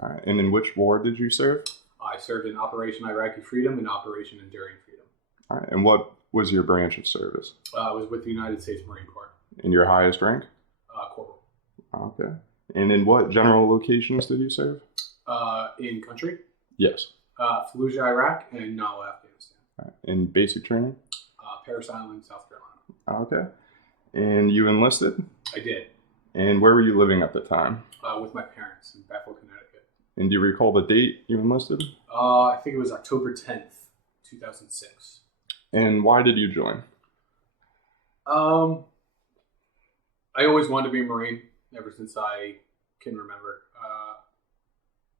All right. And in which war did you serve? I served in Operation Iraqi Freedom and Operation Enduring Freedom. All right. And what was your branch of service? I was with the United States Marine Corps. In your highest rank? Corporal. Okay. And in what general locations did you serve? In country? Yes. Fallujah, Iraq, and Nawa, Afghanistan. All right. In basic training? Parris Island, South Carolina. Okay. And you enlisted? I did. And where were you living at the time? With my parents in Bethel, Connecticut. And do you recall the date you enlisted? I think it was October 10th, 2006. And why did you join? I always wanted to be a Marine ever since I can remember.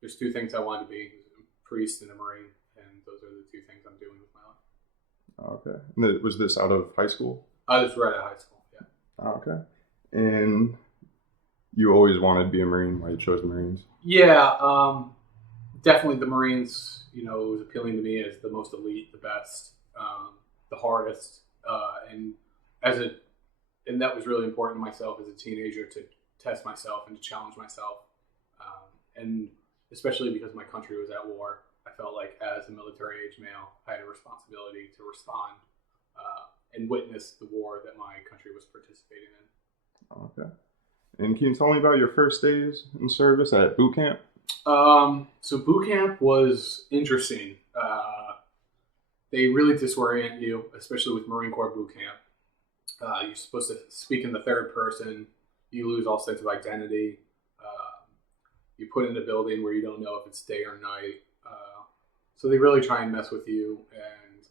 There's two things I wanted to be, a priest and a Marine, and those are the two things I'm doing with my life. Okay. And was this out of high school? I was right out of high school, yeah. Okay. And you always wanted to be a Marine, why you chose the Marines? Yeah, definitely the Marines, it was appealing to me as the most elite, the best, the hardest, and that was really important to myself as a teenager to test myself and to challenge myself. And especially because my country was at war, I felt like as a military age male, I had a responsibility to respond and witness the war that my country was participating in. Okay. And can you tell me about your first days in service at boot camp? So boot camp was interesting. They really disorient you, especially with Marine Corps boot camp. You're supposed to speak in the third person. You lose all sense of identity. You put in a building where you don't know if it's day or night. So they really try and mess with you and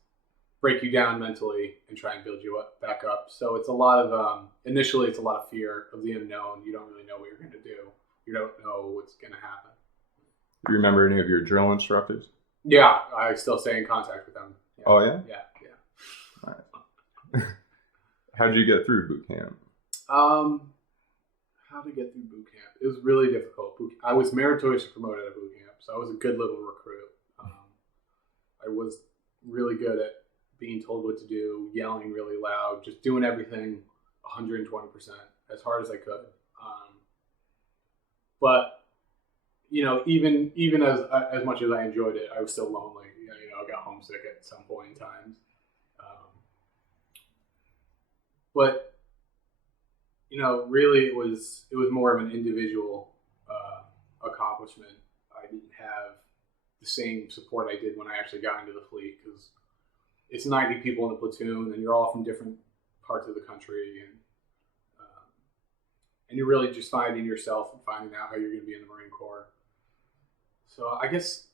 break you down mentally and try and build you back up. So it's a lot of, initially it's a lot of fear of the unknown. You don't really know what you're going to do. You don't know what's going to happen. Do you remember any of your drill instructors? Yeah, I still stay in contact with them. Yeah. Oh, yeah? Yeah. All right. How did you get through boot camp? How to get through boot camp? It was really difficult. I was meritoriously promoted at boot camp, so I was a good little recruit. I was really good at being told what to do, yelling really loud, just doing everything 120%, as hard as I could. But even as much as I enjoyed it, I was still lonely. I got homesick at some point in time. But really, it was more of an individual accomplishment. I didn't have the same support I did when I actually got into the fleet, because it's 90 people in a platoon, and you're all from different parts of the country, and you're really just finding yourself and finding out how you're going to be in the Marine Corps. So I guess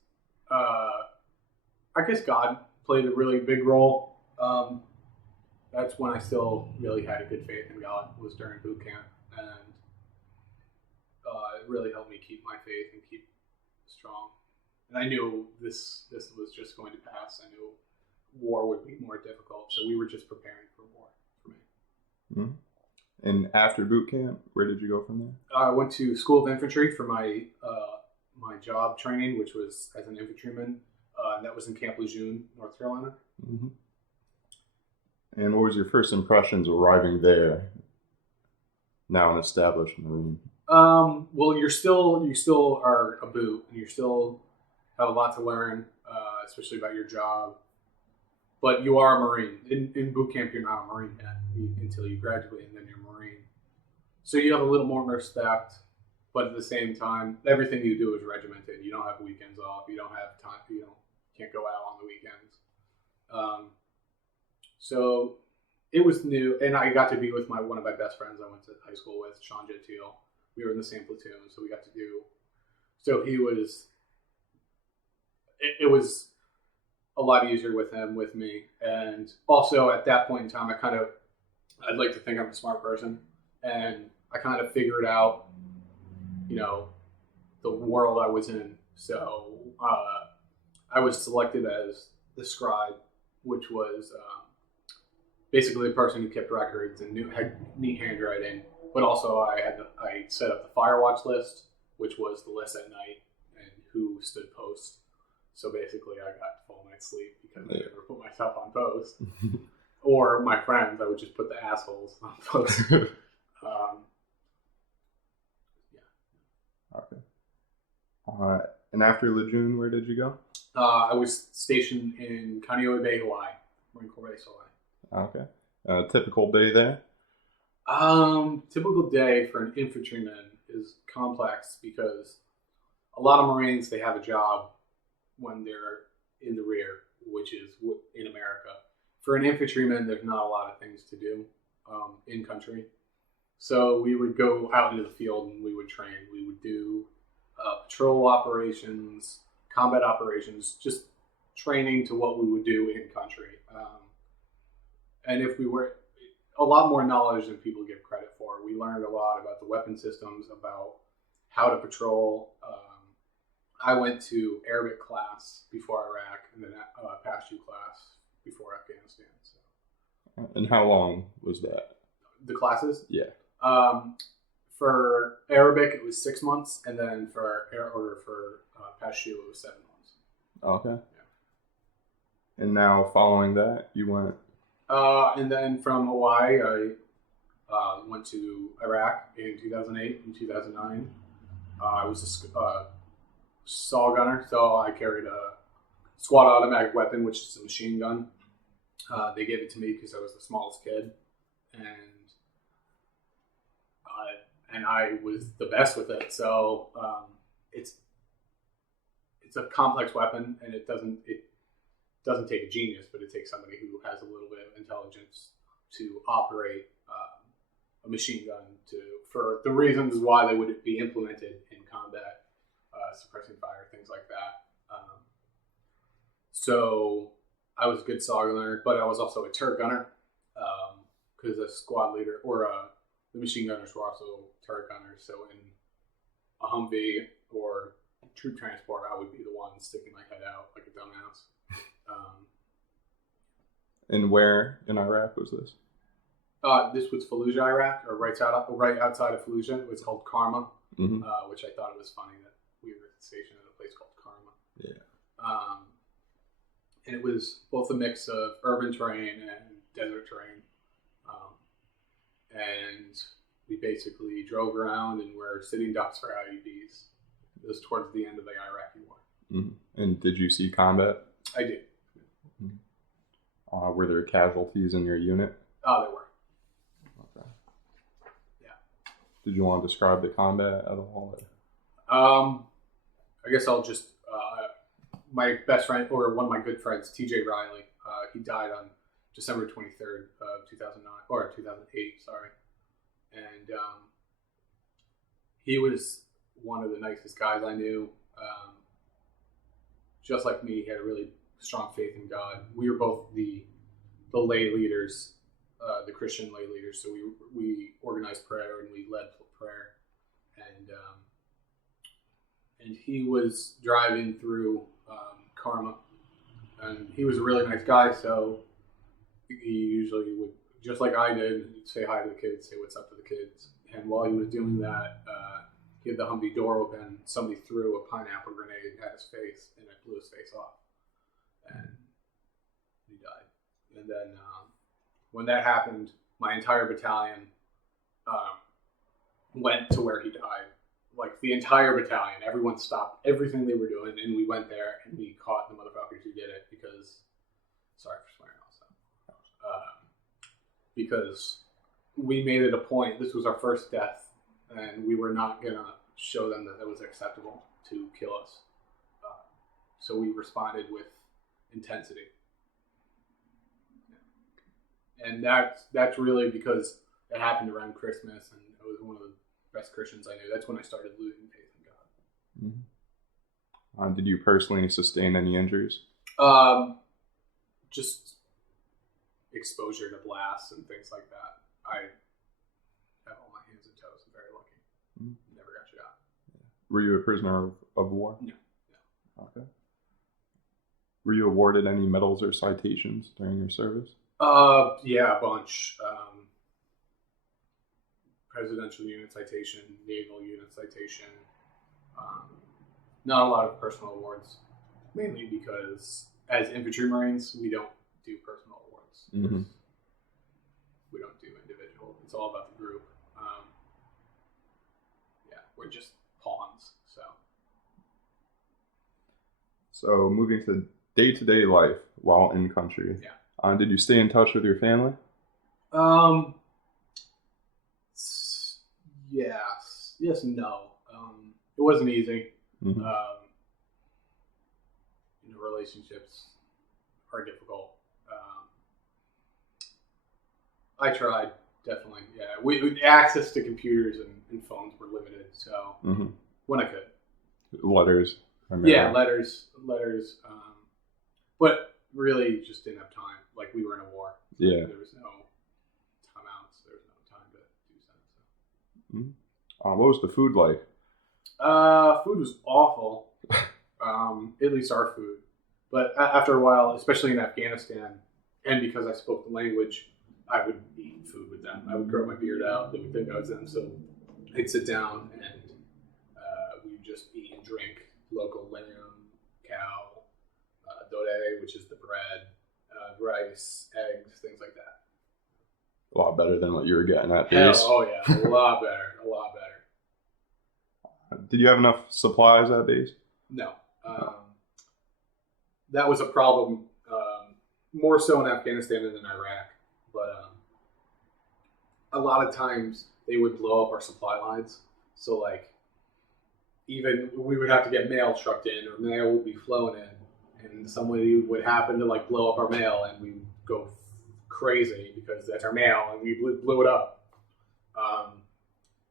God played a really big role. That's when I still really had a good faith in God, was during boot camp, and it really helped me keep my faith and keep strong. And I knew this was just going to pass. I knew war would be more difficult, so we were just preparing for war for me. Mm-hmm. And after boot camp, where did you go from there? I went to School of Infantry for my my job training, which was as an infantryman. And that was in Camp Lejeune, North Carolina. Mm-hmm. And what was your first impressions arriving there, now an established Marine? Well, you still are a boot, and you still have a lot to learn, especially about your job. But you are a Marine. In boot camp, you're not a Marine yet until you graduate, and then you're a Marine. So you have a little more respect, but at the same time, everything you do is regimented. You don't have weekends off. You don't have time. Can't go out on the weekends. So it was new, and I got to be with one of my best friends I went to high school with, Sean Gentile. We were in the same platoon, so we got to do. So he was. It was a lot easier with him, with me, and also at that point in time, I'd like to think I'm a smart person, and I kind of figured out, the world I was in. So I was selected as the scribe, which was basically the person who kept records and had neat handwriting. But also I set up the fire watch list, which was the list at night and who stood post. So basically I got full night's sleep because I never put myself on post. Or my friends, I would just put the assholes on post. Okay. And after Lejeune, where did you go? I was stationed in Kaneohe Bay, Hawaii, Marine Corps Base, Hawaii. Okay. Typical day there? Typical day for an infantryman is complex because a lot of Marines, they have a job when they're in the rear, which is in America. For an infantryman, there's not a lot of things to do in country. So we would go out into the field and we would train. We would do patrol operations, combat operations, just training to what we would do in country. And if we were a lot more knowledge than people give credit for. We learned a lot about the weapon systems, about how to patrol. I went to Arabic class before Iraq, and then Pashto class before Afghanistan. So. And how long was that? The classes? Yeah. For Arabic, it was 6 months, and then for Pashto, it was 7 months. Okay. Yeah. And now, following that, you went. And then from Hawaii, I went to Iraq in 2008 and 2009. I was a saw gunner, so I carried a squad automatic weapon, which is a machine gun. They gave it to me because I was the smallest kid, and I was the best with it. So it's a complex weapon, and it doesn't take a genius, but it takes somebody who has a little bit of intelligence to operate a machine gun for the reasons why they would be implemented in combat, suppressing fire, things like that. So I was a good saw gunner, but I was also a turret gunner because the squad leader or the machine gunners were also turret gunners. So in a Humvee or troop transport, I would be the one sticking my head out like a dumbass. And where in Iraq was this? This was Fallujah, Iraq, or right outside of Fallujah. It was called Karma, which I thought it was funny that we were stationed at a place called Karma. Yeah. And it was both a mix of urban terrain and desert terrain. And we basically drove around and were sitting ducks for IEDs. It was towards the end of the Iraqi war. Mm-hmm. And did you see combat? I did. Were there casualties in your unit? Oh, there were. Okay. Yeah. Did you want to describe the combat at all? I guess I'll just my best friend, or one of my good friends, TJ Riley, he died on December 23rd of 2009 or 2008. Sorry, and he was one of the nicest guys I knew. Just like me, he had a really strong faith in God. We were both the lay leaders, the Christian lay leaders. So we organized prayer and we led prayer, and he was driving through Karma, and he was a really nice guy. So he usually would, just like I did, say hi to the kids, say what's up to the kids. And while he was doing that, he had the Humvee door open. Somebody threw a pineapple grenade at his face, and it blew his face off. And he died. And then when that happened, my entire battalion went to where he died. Like the entire battalion, everyone stopped everything they were doing, and we went there and we caught the motherfuckers who did it because, sorry for swearing also, because we made it a point. This was our first death, and we were not gonna show them that it was acceptable to kill us. So we responded with intensity. And that's really because it happened around Christmas, and it was one of the best Christians I knew. That's when I started losing faith in God. Mm-hmm. Did you personally sustain any injuries? Just exposure to blasts and things like that. I have all my hands and toes. I'm very lucky. Mm-hmm. Never got shot. Were you a prisoner of war? No. Okay. Were you awarded any medals or citations during your service? Yeah, a bunch. Presidential unit citation, naval unit citation. Not a lot of personal awards, mainly because as infantry Marines, we don't do personal awards. Mm-hmm. We don't do individual. It's all about the group. Yeah, we're just pawns. So So moving to day-to-day life while in country. Yeah. Did you stay in touch with your family? Yes, no. It wasn't easy. Mm-hmm. Relationships are difficult. I tried, definitely. Yeah, we access to computers and phones were limited, so when I could. Letters. Primarily. Yeah, letters. But really, just didn't have time. Like we were in a war. Yeah. There was no timeouts. There was no time to do something. So. What was the food like? Food was awful. At least our food. But after a while, especially in Afghanistan, and because I spoke the language, I would eat food with them. I would grow my beard out. They would think I was them. So I'd sit down and we'd just eat and drink local lamb, cow, dode, which is the bread, rice, eggs, things like that. A lot better than what you were getting at base. Oh yeah, a lot better. A lot better. Did you have enough supplies at base? No. That was a problem, more so in Afghanistan than in Iraq. But a lot of times they would blow up our supply lines. So like, even we would have to get mail trucked in, or mail would be flown in, and somebody would happen to like blow up our mail, and we would go crazy because that's our mail, and we blew it up.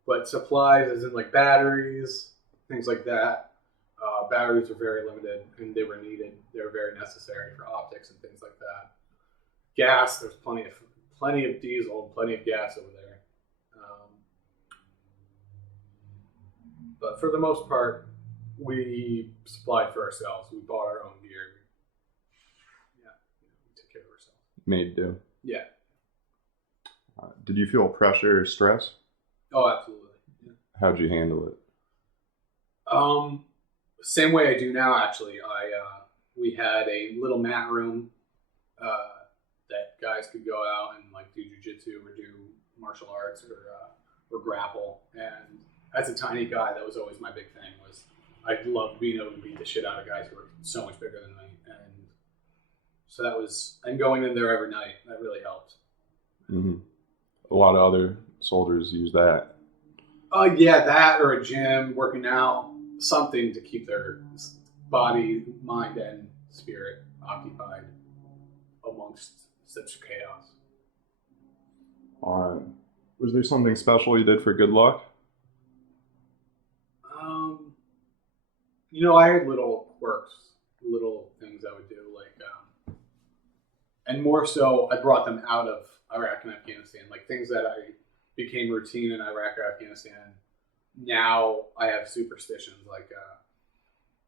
But supplies, as in like batteries, things like that. Batteries were very limited, and they were needed. They were very necessary for optics and things like that. Gas, there's plenty of diesel, plenty of gas over there. But for the most part, we supplied for ourselves. We bought our own gear. Yeah, we took care of ourselves. Made do. Yeah. Did you feel pressure or stress? Oh, absolutely. Yeah. How'd you handle it? Same way I do now, actually. We had a little mat room that guys could go out and like do jujitsu or do martial arts or grapple. And as a tiny guy, that was always my big thing. Was I loved being able to beat the shit out of guys who were so much bigger than me, and so that was. And going in there every night, that really helped. Mm-hmm. A lot of other soldiers use that. Yeah, that or a gym, working out, something to keep their body, mind, and spirit occupied amongst such chaos. Was there something special you did for good luck? I had little quirks, little things I would do, like, and more so, I brought them out of Iraq and Afghanistan, like things that I became routine in Iraq or Afghanistan. Now I have superstitions, like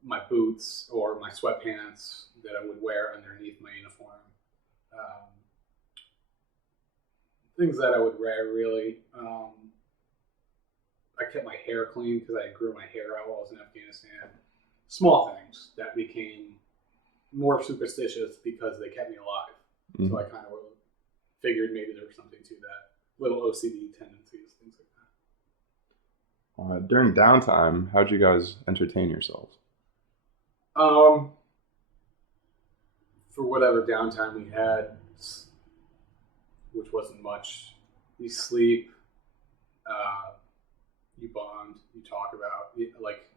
my boots or my sweatpants that I would wear underneath my uniform. Things that I would wear, really. I kept my hair clean because I grew my hair out while I was in Afghanistan. Small things that became more superstitious because they kept me alive. Mm-hmm. So I kind of figured maybe there was something to that. Little OCD tendencies, things like that. During downtime, how'd you guys entertain yourselves? For whatever downtime we had, which wasn't much, you sleep, you bond, you talk about, like,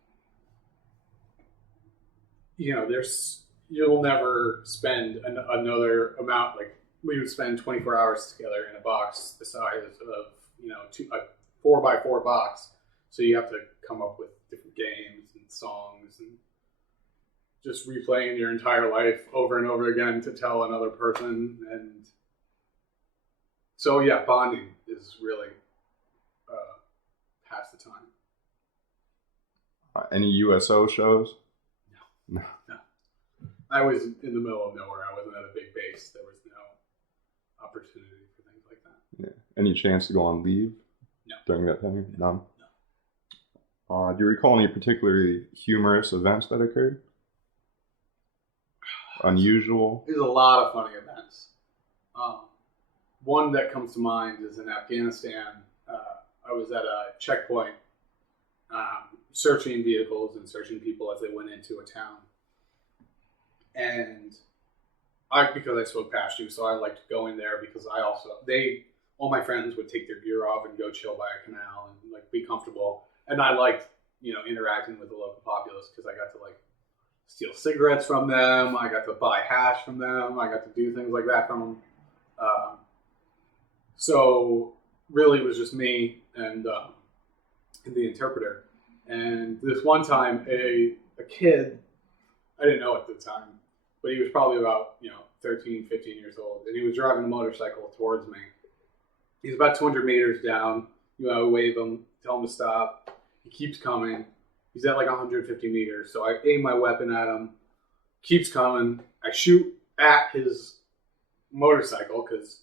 you'll never spend another amount, like, we would spend 24 hours together in a box the size of, a 4x4 box. So you have to come up with different games and songs and just replaying your entire life over and over again to tell another person. And so, yeah, bonding is really past the time. Any USO shows? No. I was in the middle of nowhere. I wasn't at a big base. There was no opportunity for things like that. Yeah. Any chance to go on leave? No. During that time? None? No. Do you recall any particularly humorous events that occurred? Unusual? There's a lot of funny events. One that comes to mind is in Afghanistan. I was at a checkpoint searching vehicles and searching people as they went into a town. And because I spoke Pashto, so I liked going there because all my friends would take their gear off and go chill by a canal and like be comfortable. And I liked, interacting with the local populace because I got to like steal cigarettes from them. I got to buy hash from them. I got to do things like that from them. So really, it was just me and the interpreter. And this one time, a kid, I didn't know at the time, but he was probably about 13, 15 years old, and he was driving a motorcycle towards me. He's about 200 meters down. I wave him, tell him to stop. He keeps coming. He's at like 150 meters, so I aim my weapon at him. Keeps coming. I shoot at his motorcycle because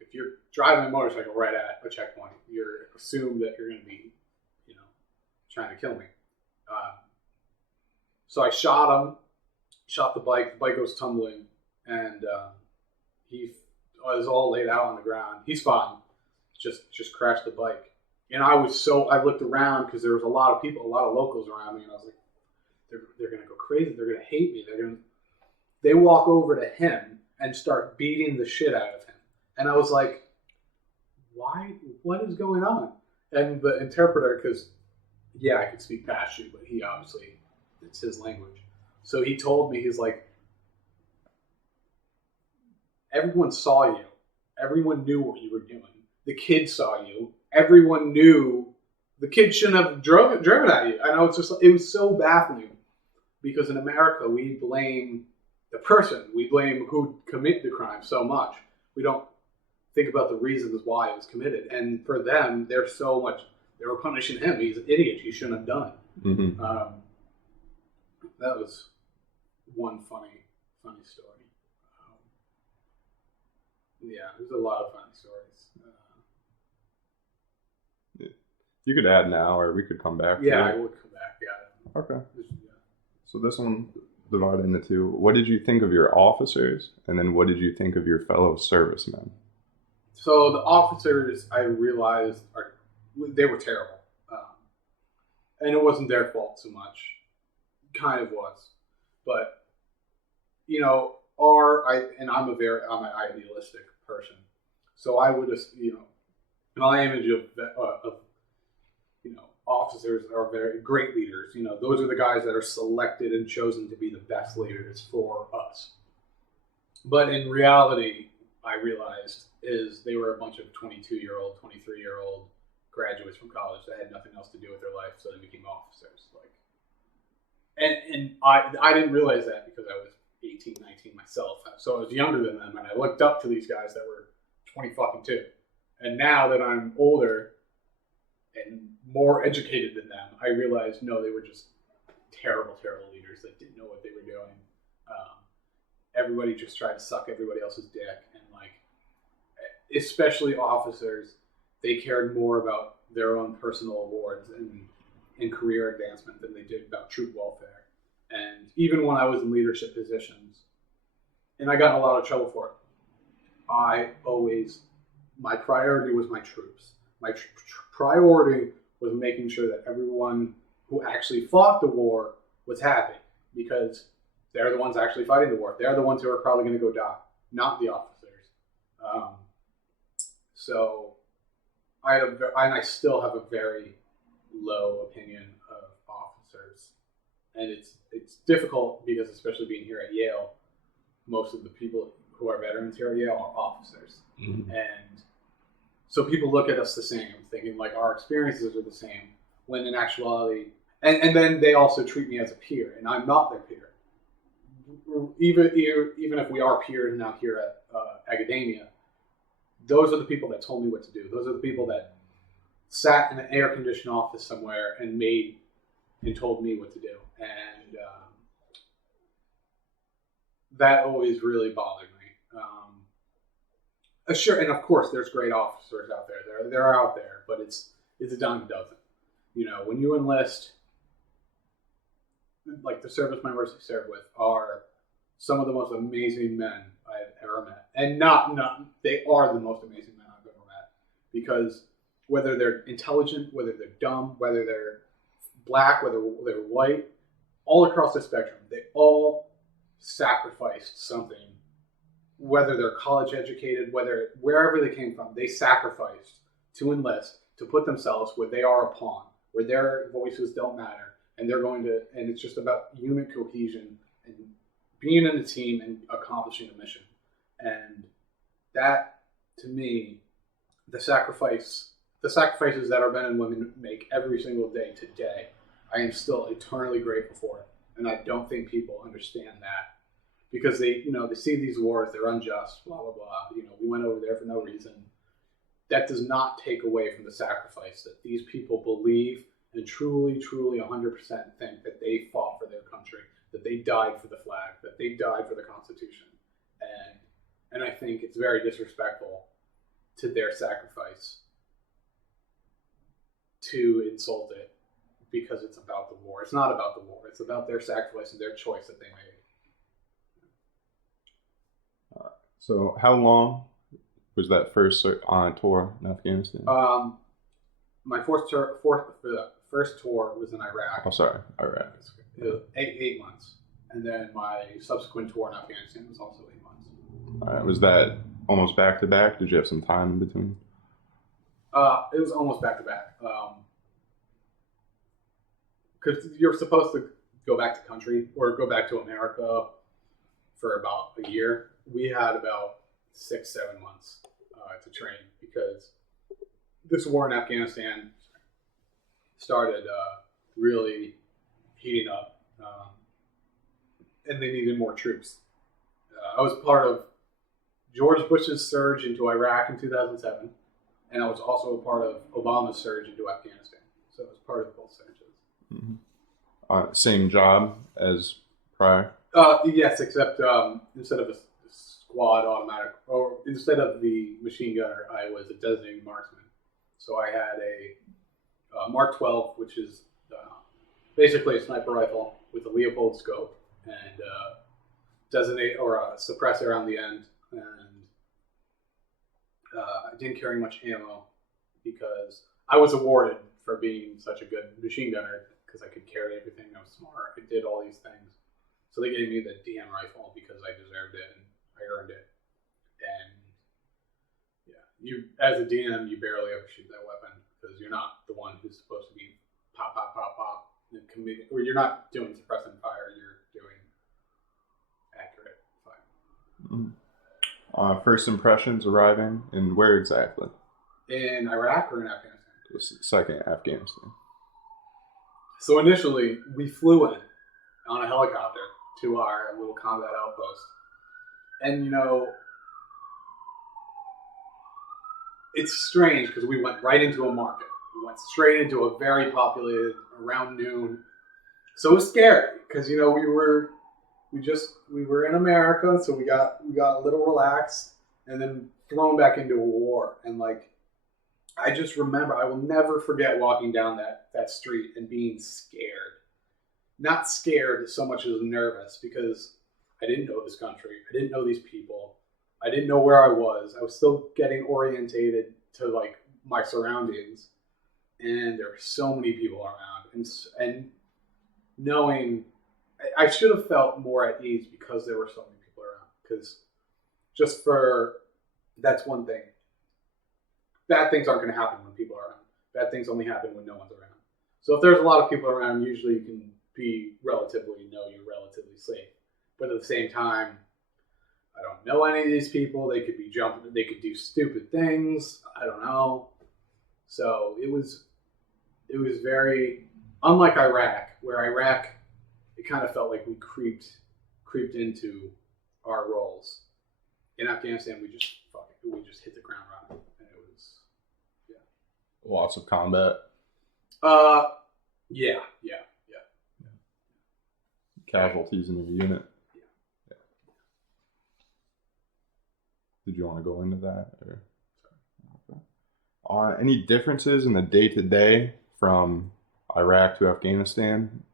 if you're driving a motorcycle right at a checkpoint, you're assumed that you're going to be, trying to kill me. So I shot him, shot the bike. The bike goes tumbling, and he was all laid out on the ground. He's fine. Just crashed the bike. And I looked around because there was a lot of people, a lot of locals around me, and I was like, they're going to go crazy. They're going to hate me. They walk over to him and start beating the shit out of him. And I was like, why? What is going on? And the interpreter, because, I could speak Pashto, but he obviously, it's his language. So he told me, he's like, everyone saw you. Everyone knew what you were doing. The kid saw you. Everyone knew the kid shouldn't have driven at you. And it was so baffling because in America, we blame the person. We blame who committed the crime so much. We don't think about the reasons why it was committed. And for them, they were punishing him. He's an idiot. He shouldn't have done it. Mm-hmm. That was one funny story. There's a lot of funny stories. You could add now, or we could come back. Yeah, I would come back. Yeah. Okay. So this one divided into two. What did you think of your officers, and then what did you think of your fellow servicemen? So the officers, I realized, they were terrible, and it wasn't their fault so much. Kind of was, but I'm an idealistic person, so I would just my image of officers are very great leaders. Those are the guys that are selected and chosen to be the best leaders for us. But in reality, I realized they were a bunch of 22-year-old, 23-year-old graduates from college that had nothing else to do with their life, so they became officers. And I didn't realize that because I was 18, 19 myself. So I was younger than them, and I looked up to these guys that were 22. And now that I'm older and more educated than them, I realized, no, they were just terrible, terrible leaders that didn't know what they were doing. Everybody just tried to suck everybody else's dick. And especially officers, they cared more about their own personal awards and career advancement than they did about troop welfare. And even when I was in leadership positions, and I got in a lot of trouble for it, my priority was my troops. My priority was making sure that everyone who actually fought the war was happy, because they're the ones actually fighting the war. They're the ones who are probably going to go die, not the officers. So I still have a very low opinion of officers, and it's difficult because, especially being here at Yale, most of the people who are veterans here at Yale are officers. Mm-hmm. And so people look at us the same, thinking like our experiences are the same, when in actuality, and then they also treat me as a peer, and I'm not their peer. Even if we are peers now here at academia, those are the people that told me what to do. Those are the people that sat in an air-conditioned office somewhere and told me what to do. And that always really bothered me. Sure, and of course, there's great officers out there. They're out there, but it's a dime a dozen. When you enlist, like the service members I serve with are some of the most amazing men I've ever met. And they are the most amazing men I've ever met. Because whether they're intelligent, whether they're dumb, whether they're black, whether they're white, all across the spectrum, they all sacrificed something, whether they're college educated, wherever they came from, they sacrificed to enlist, to put themselves where they are a pawn, where their voices don't matter, and and it's just about unit cohesion and being in a team and accomplishing a mission. And that, to me, the sacrifices that our men and women make every single day today, I am still eternally grateful for it. And I don't think people understand that, because they see these wars, they're unjust, blah, blah, blah. We went over there for no reason. That does not take away from the sacrifice that these people believe and truly, truly 100% think that they fought for their country, that they died for the flag, that they died for the Constitution. And I think it's very disrespectful to their sacrifice to insult it because it's about the war. It's not about the war. It's about their sacrifice and their choice that they made. So how long was that first tour in Afghanistan? My first tour was in Iraq. Oh, sorry, Iraq. It was 8 months. And then my subsequent tour in Afghanistan was also 8 months. All right. Was that almost back to back? Did you have some time in between? It was almost back to back. Because you're supposed to go back to country or go back to America for about a year. We had about 6-7 months to train, because this war in Afghanistan started really heating up, and they needed more troops. I was part of George Bush's surge into Iraq in 2007, and I was also a part of Obama's surge into Afghanistan. So I was part of both surges. Mm-hmm. Same job as prior? Yes, except instead of a squad automatic, or instead of the machine gunner, I was a designated marksman. So I had a Mark 12, which is basically a sniper rifle with a Leopold scope and a suppressor on the end. And I didn't carry much ammo because I was awarded for being such a good machine gunner, because I could carry everything. I was smart. I did all these things. So they gave me the DM rifle because I deserved it and I earned it. And yeah, you as a DM, you barely ever shoot that weapon because you're not the one who's supposed to be pop, pop, pop, pop, and or you're not doing suppressing fire. You're doing accurate fire. Mm-hmm. First impressions arriving, and where exactly? In Iraq or in Afghanistan? Second, Afghanistan. So initially, we flew in on a helicopter to our little combat outpost. And, it's strange because we went right into a market. We went straight into a very populated, around noon. So it was scary because, we were in America, so we got a little relaxed and then thrown back into a war. And I just remember, I will never forget walking down that street and being scared. Not scared so much as nervous, because I didn't know this country. I didn't know these people. I didn't know where I was. I was still getting orientated to my surroundings. And there were so many people around. And knowing, I should have felt more at ease because there were so many people around. Because that's one thing. Bad things aren't going to happen when people are around. Bad things only happen when no one's around. So if there's a lot of people around, usually you can you're relatively safe. But at the same time, I don't know any of these people. They could be jumping. They could do stupid things. I don't know. So it was very unlike Iraq, where it kind of felt like we creeped into our roles. In Afghanistan, we just hit the ground running. Lots of combat. Yeah. Casualties in your unit. Yeah. Did you want to go into that? Or? Any differences in the day-to-day from Iraq to Afghanistan?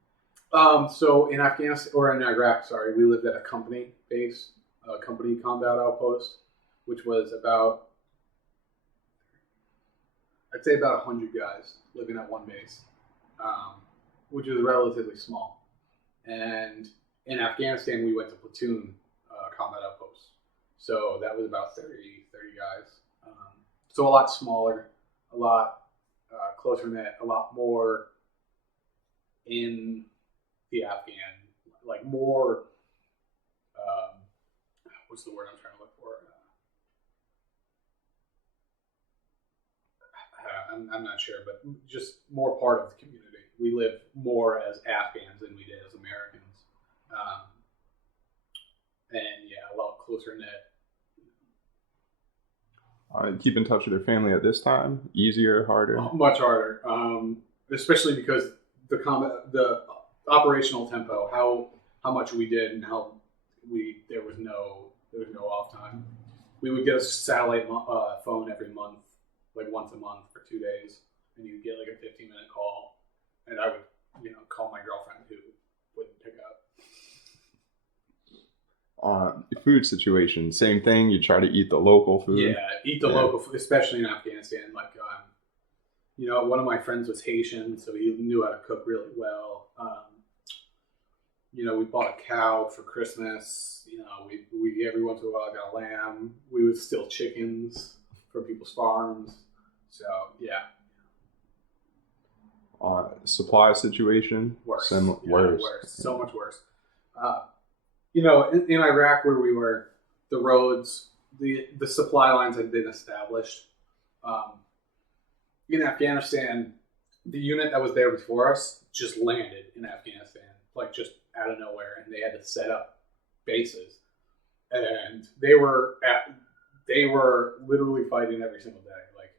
So in Afghanistan, or in Iraq, sorry, we lived at a company base, a company combat outpost, which was about, I'd say about 100 guys living at one base, which is relatively small. And In Afghanistan, we went to platoon combat outposts. So that was about 30 guys. So a lot smaller, a lot closer knit, a lot more in the Afghan, like more, what's the word I'm trying to look for? I'm not sure, but just more part of the community. We live more as Afghans than we did as Americans. And yeah, a lot closer knit. Keep in touch with your family at this time? Easier, harder? Much harder, especially because the operational tempo, how much we did, and how there was no off time. We would get a satellite phone every month, like once a month for 2 days, and you'd get like a 15-minute call, and I would call my girlfriend who wouldn't pick up. Food situation, same thing. You try to eat the local food. Yeah, eat the local food, especially in Afghanistan. Like, one of my friends was Haitian, so he knew how to cook really well. We bought a cow for Christmas. We every once in a while got a lamb. We would steal chickens from people's farms. So yeah. Supply situation, Worse. Worse. So much worse. In Iraq where we were, the roads, the supply lines had been established. In Afghanistan, the unit that was there before us just landed in Afghanistan, like just out of nowhere, and they had to set up bases. And they were literally fighting every single day, like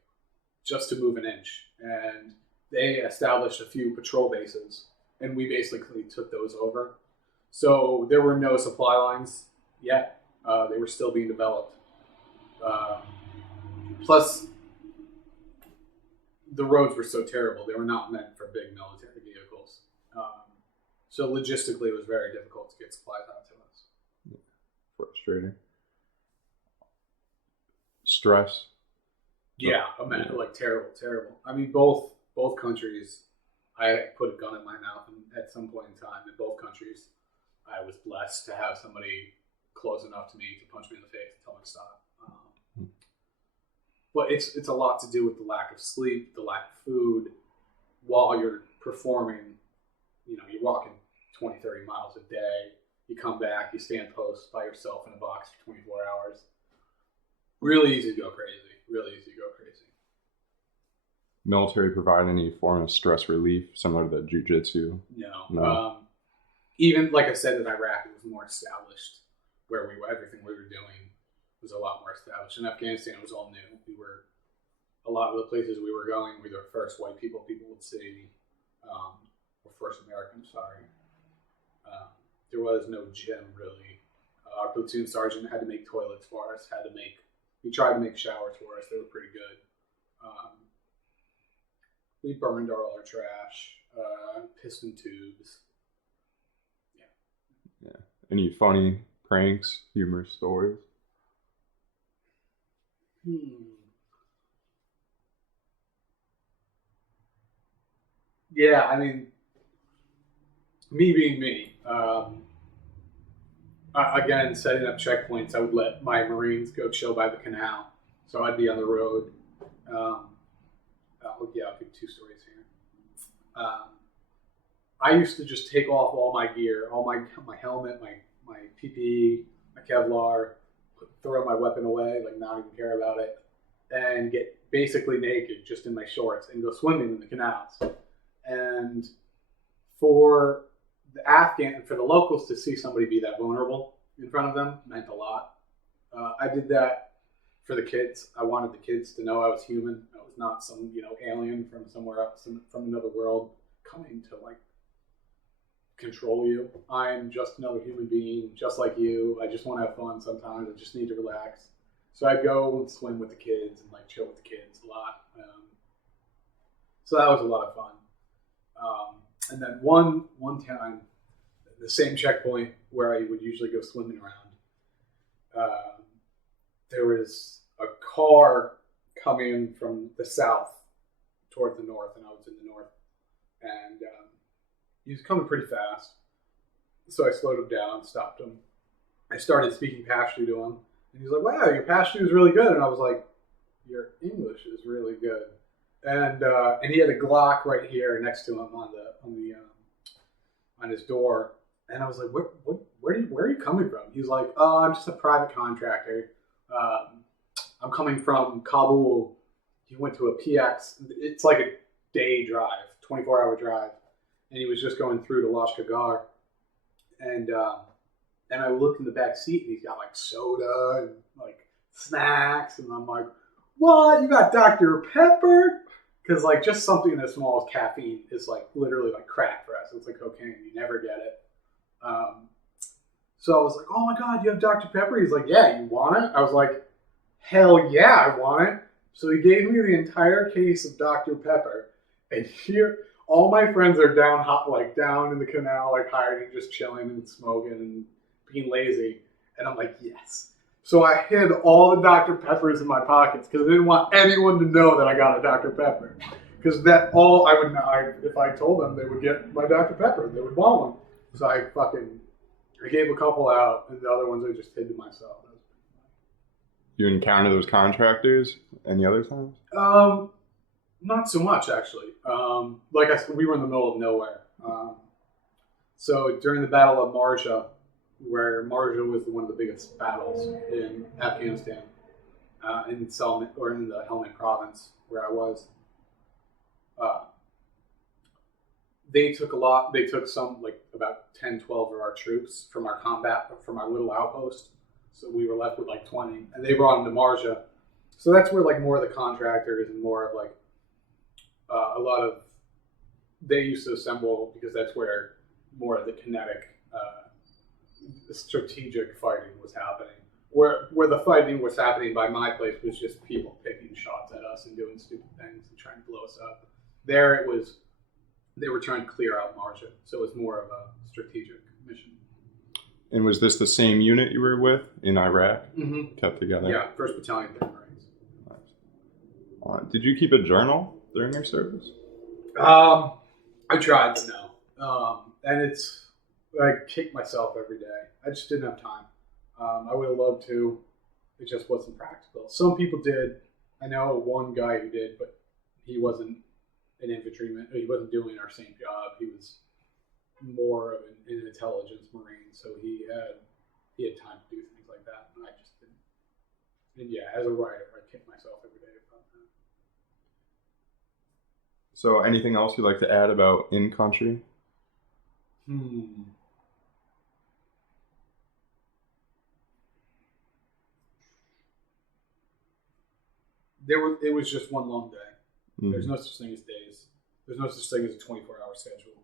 just to move an inch. And they established a few patrol bases, and we basically took those over. So there were no supply lines yet. They were still being developed. Plus, the roads were so terrible. They were not meant for big military vehicles. So logistically, it was very difficult to get supplies out to us. Frustrating. Stress. Yeah, like terrible. I mean, both countries, I put a gun in my mouth, and at some point in time, in both countries, I was blessed to have somebody close enough to me to punch me in the face and tell me to stop. But it's a lot to do with the lack of sleep, the lack of food. While you're performing, you're walking 20, 30 miles a day. You come back, you stand post by yourself in a box for 24 hours. Really easy to go crazy. Military provide any form of stress relief similar to jiu-jitsu? No. Even like I said, in Iraq, it was more established. Where everything we were doing was a lot more established. In Afghanistan, it was all new. A lot of the places we were going, we were the first white people would see, or first Americans, sorry. There was no gym, really. Our platoon sergeant had to make toilets for us, we tried to make showers for us. They were pretty good. We burned all our trash, piston tubes. Yeah. Any funny pranks, humorous stories? Yeah, I mean, me being me. Again, setting up checkpoints, I would let my Marines go chill by the canal. So I'd be on the road. I'll give 2 stories here. I used to just take off all my gear, all my helmet, my PPE, my Kevlar, throw my weapon away, like not even care about it, and get basically naked just in my shorts and go swimming in the canals. And for the locals to see somebody be that vulnerable in front of them meant a lot. I did that for the kids. I wanted the kids to know I was human. I was not some alien from somewhere else, from another world, coming to control you. I'm just another human being, just like you. I just want to have fun sometimes. I just need to relax. So I'd go and swim with the kids and chill with the kids a lot. So that was a lot of fun. And then one time, the same checkpoint where I would usually go swimming around, there was a car coming from the south toward the north, and I was in the north, and he was coming pretty fast. So I slowed him down, stopped him. I started speaking Pashto to him, and he's like, "Wow, your Pashto is really good." And I was like, "Your English is really good." And he had a Glock right here next to him on his door, and I was like, where are you coming from?" He's like, "Oh, I'm just a private contractor. I'm coming from Kabul." He went to a PX. It's like a day drive, 24-hour drive, and he was just going through to Lashkar. And I looked in the back seat, and he's got like soda and like snacks, and I'm like, "What? You got Dr. Pepper?" Because like just something as small as caffeine is like literally like crack for us. It's like cocaine. You never get it. So I was like, "Oh my God, you have Dr. Pepper?" He's like, "Yeah, you want it?" I was like, "Hell yeah, I want it." So he gave me the entire case of Dr. Pepper, and here all my friends are down in the canal, like hiding, just chilling and smoking and being lazy, and I'm like, yes. So I hid all the Dr. Peppers in my pockets because I didn't want anyone to know that I got a Dr. Pepper. Because if I told them, they would get my Dr. Pepper. They would want one. So I gave a couple out, and the other ones I just hid to myself. You encounter those contractors any other times? Not so much, actually. Like I said, we were in the middle of nowhere. So during the Battle of Marja, where Marja was one of the biggest battles in Afghanistan, in the Helmand province where I was, they took about 10, 12 of our troops from our little outpost. So we were left with like 20, and they brought them to Marja. So that's where like more of the contractors and more of like a lot of they used to assemble, because that's where more of the kinetic, strategic fighting was happening. Where the fighting was happening by my place was just people picking shots at us and doing stupid things and trying to blow us up. There it was, they were trying to clear out Marja, so it was more of a strategic mission. And was this the same unit you were with in Iraq? Mm-hmm. Kept together? Yeah, 1st Battalion, 3rd Marines. Nice. Did you keep a journal during your service? I tried, but no. And I kick myself every day. I just didn't have time. I would have loved to. It just wasn't practical. Some people did. I know one guy who did, but he wasn't an infantryman. He wasn't doing our same job. He was more of an intelligence marine, so he had time to do things like that, and I just didn't. And yeah, as a writer, I kick myself every day about that. So anything else you'd like to add about in-country? It was just one long day. Mm-hmm. There's no such thing as days. There's no such thing as a 24-hour schedule.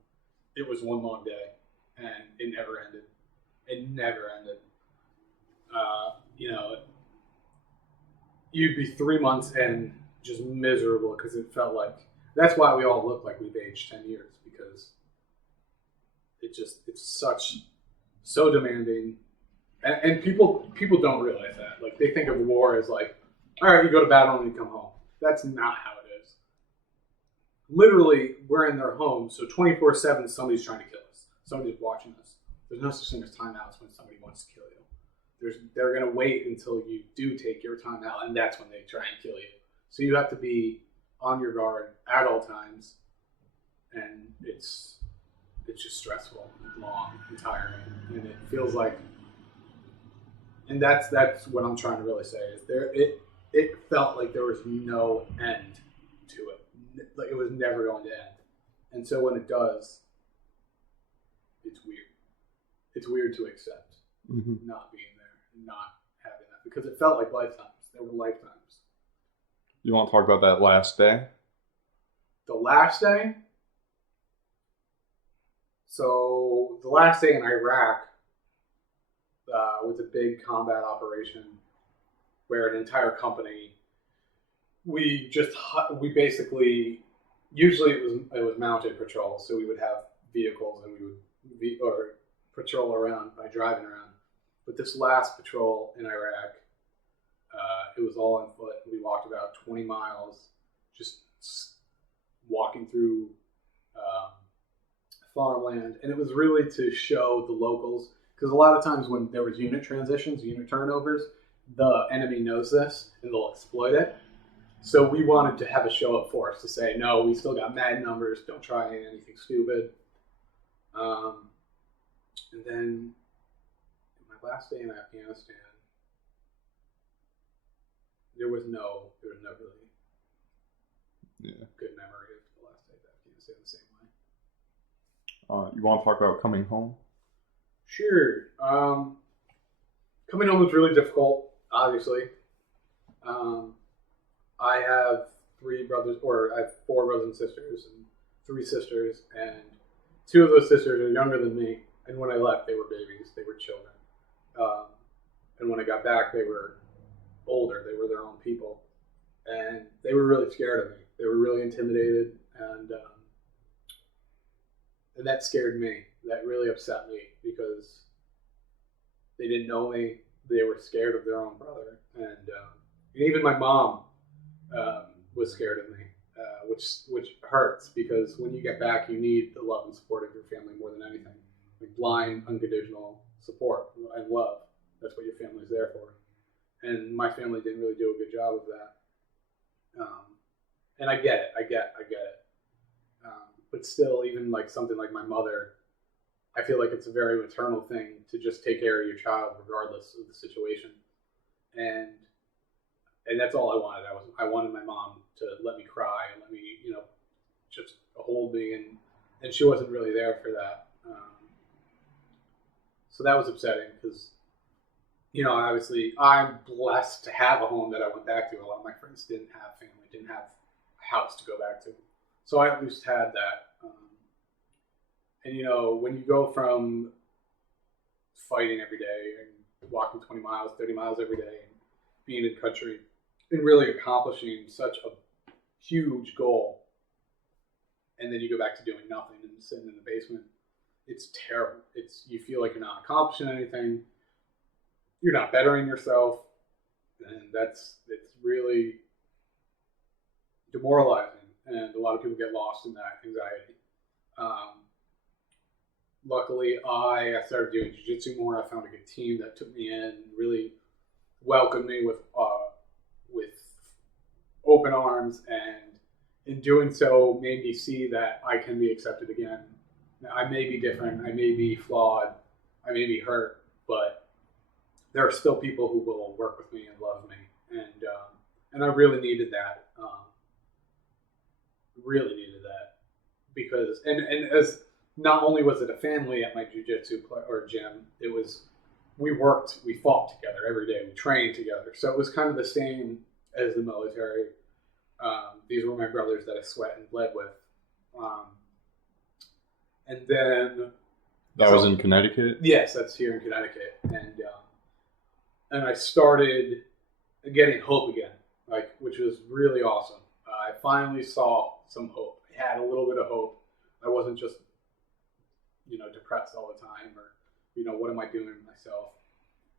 It was one long day, and it never ended. It never ended. You'd be 3 months in just miserable because it felt like, that's why we all look like we've aged 10 years, because it's so demanding. And people don't realize that. Like, they think of war as like, all right, you go to battle and you come home. That's not how it is. Literally, we're in their home, so 24/7 somebody's trying to kill us. Somebody's watching us. There's no such thing as timeouts when somebody wants to kill you. They're going to wait until you do take your time out, and that's when they try and kill you. So you have to be on your guard at all times, and it's just stressful, long, and tiring, and it feels like, and that's what I'm trying to really say is it felt like there was no end to it, like it was never going to end, and so when it does, it's weird. It's weird to accept not being there, and not having that, because it felt like lifetimes. There were lifetimes. You want to talk about that last day? The last day? So the last day in Iraq was a big combat operation where an entire company, we basically, usually it was mounted patrol, so we would have vehicles and we would patrol around by driving around. But this last patrol in Iraq, it was all on foot. We walked about 20 miles, just walking through farmland, and it was really to show the locals, because a lot of times when there was unit transitions, unit turnovers, the enemy knows this and they'll exploit it. So we wanted to have a show up force to say, no, we still got mad numbers, don't try anything stupid. And then my last day in Afghanistan, there was no really good memory of the last day of Afghanistan the same way. You want to talk about coming home? Sure. Coming home was really difficult, obviously. I have I have 4 brothers and sisters and 3 sisters, and 2 of those sisters are younger than me. And when I left, they were babies, they were children. And when I got back, they were older, they were their own people. And they were really scared of me. They were really intimidated, and that scared me. That really upset me because they didn't know me. They were scared of their own brother, and even my mom was scared of me, which hurts, because when you get back, you need the love and support of your family more than anything. Like blind, unconditional support and love. That's what your family's there for. And my family didn't really do a good job of that. And I get it. I get it. But still, even like something like my mother, I feel like it's a very maternal thing to just take care of your child regardless of the situation. And that's all I wanted. I wanted my mom to let me cry and let me, just hold me, and she wasn't really there for that. So that was upsetting because, obviously I'm blessed to have a home that I went back to. A lot of my friends didn't have family, didn't have a house to go back to. So I at least had that. And when you go from fighting every day and walking 20 miles, 30 miles every day, and being in country and really accomplishing such a huge goal, and then you go back to doing nothing and sitting in the basement, it's terrible. You feel like you're not accomplishing anything. You're not bettering yourself, and it's really demoralizing. And a lot of people get lost in that anxiety. Luckily, I started doing jiu-jitsu more. I found a good team that took me in and really welcomed me with open arms, and in doing so made me see that I can be accepted again. Now, I may be different, I may be flawed, I may be hurt, but there are still people who will work with me and love me, and I really needed that. Really needed that, because and as not only was it a family at my jiu-jitsu or gym, it was we fought together every day, we trained together, so it was kind of the same as the military. These were my brothers that I sweat and bled with, and then that was in Connecticut. Yes, that's here in Connecticut, and I started getting hope again, which was really awesome. I finally saw some hope. I had a little bit of hope. I wasn't just, depressed all the time, or, what am I doing with myself?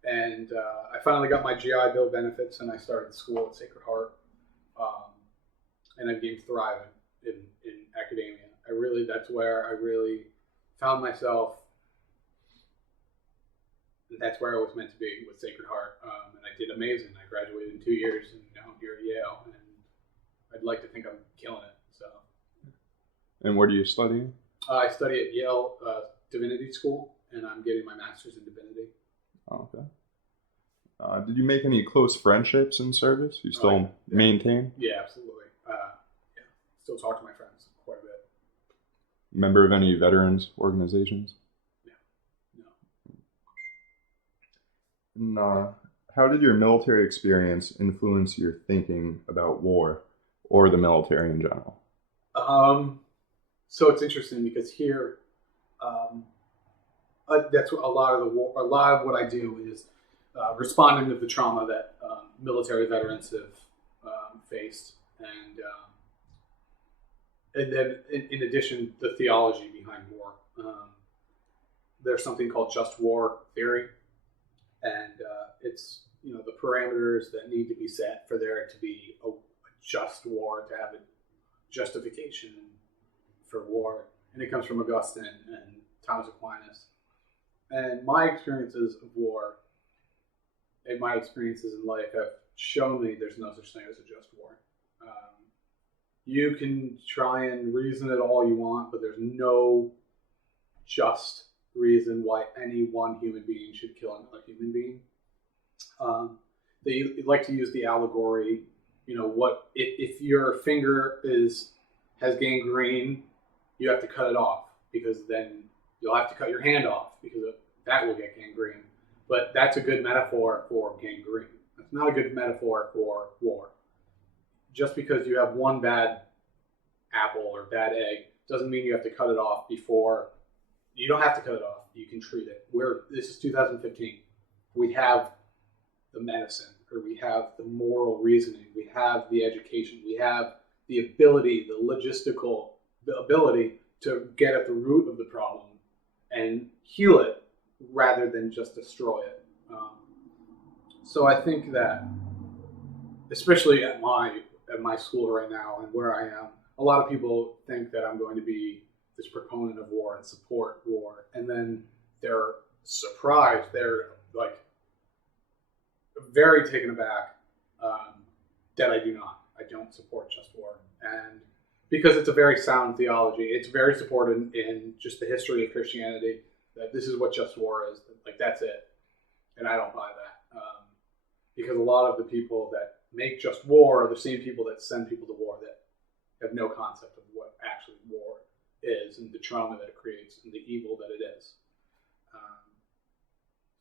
And I finally got my GI Bill benefits, and I started school at Sacred Heart, and I became thriving in academia. That's where I really found myself, and that's where I was meant to be, with Sacred Heart, and I did amazing. I graduated in 2 years, and now I'm here at Yale, and I'd like to think I'm killing it. So. And where do you study? I study at Yale Divinity School, and I'm getting my master's in divinity. Oh, okay. Did you make any close friendships in service? You still maintain? Yeah, absolutely. Still talk to my friends quite a bit. Member of any veterans organizations? No. And, how did your military experience influence your thinking about war or the military in general? So it's interesting because here, that's what a lot of what I do is responding to the trauma that military veterans have faced, and then in addition, the theology behind war. There's something called just war theory, and it's the parameters that need to be set for there to be a just war, to have a justification for war. and it comes from Augustine and Thomas Aquinas. And my experiences of war and my experiences in life have shown me there's no such thing as a just war. You can try and reason it all you want, but there's no just reason why any one human being should kill another human being. They like to use the allegory, what if your finger has gangrene, you have to cut it off, because then you'll have to cut your hand off because that will get gangrene. But that's a good metaphor for gangrene. It's not a good metaphor for war. Just because you have one bad apple or bad egg doesn't mean you have to cut it off before. You don't have to cut it off. You can treat it. This is 2015. We have the medicine, or we have the moral reasoning. We have the education. We have the ability, the logistical ability to get at the root of the problem and heal it rather than just destroy it. So I think that, especially at my school right now and where I am, a lot of people think that I'm going to be this proponent of war and support war, and then they're surprised. They're like very taken aback that I do not. I don't support just war, and because it's a very sound theology. It's very supported in just the history of Christianity, that this is what just war is. Like, that's it. And I don't buy that. Because a lot of the people that make just war are the same people that send people to war that have no concept of what actually war is and the trauma that it creates and the evil that it is.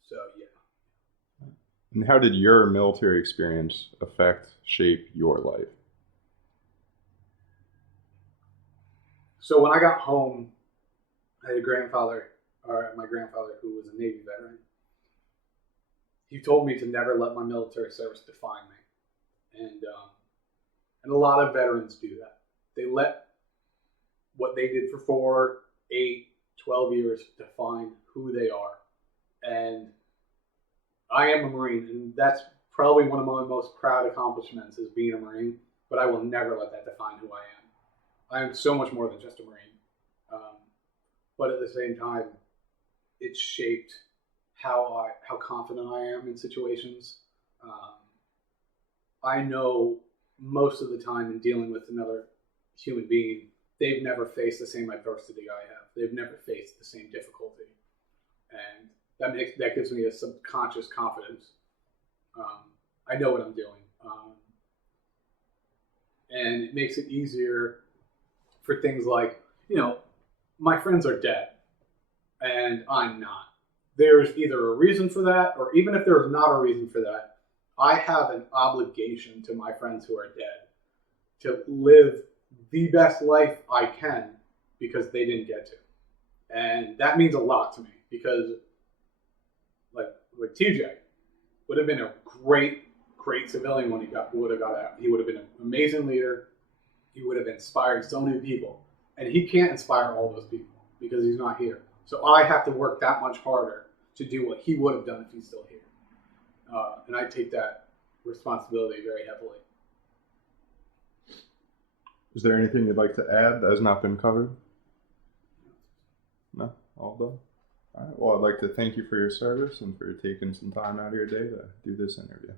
So, yeah. And how did your military experience shape your life? So when I got home, I had my grandfather who was a Navy veteran. He told me to never let my military service define me. And a lot of veterans do that. They let what they did for 4, 8, 12 years define who they are. And I am a Marine, and that's probably one of my most proud accomplishments, is being a Marine, but I will never let that define who I am. I am so much more than just a Marine. But at the same time, it's shaped how confident I am in situations. I know most of the time in dealing with another human being, they've never faced the same adversity I have. They've never faced the same difficulty. And that gives me a subconscious confidence. I know what I'm doing. And it makes it easier for things like, my friends are dead and I'm not. There's either a reason for that, or even if there's not a reason for that, I have an obligation to my friends who are dead to live the best life I can because they didn't get to. And that means a lot to me, because like TJ would have been a great civilian when he would have got out. He would have been an amazing leader. He would have inspired so many people. And he can't inspire all those people because he's not here. So I have to work that much harder to do what he would have done if he's still here. And I take that responsibility very heavily. Is there anything you'd like to add that has not been covered? No? All done? All right. Well, I'd like to thank you for your service and for taking some time out of your day to do this interview.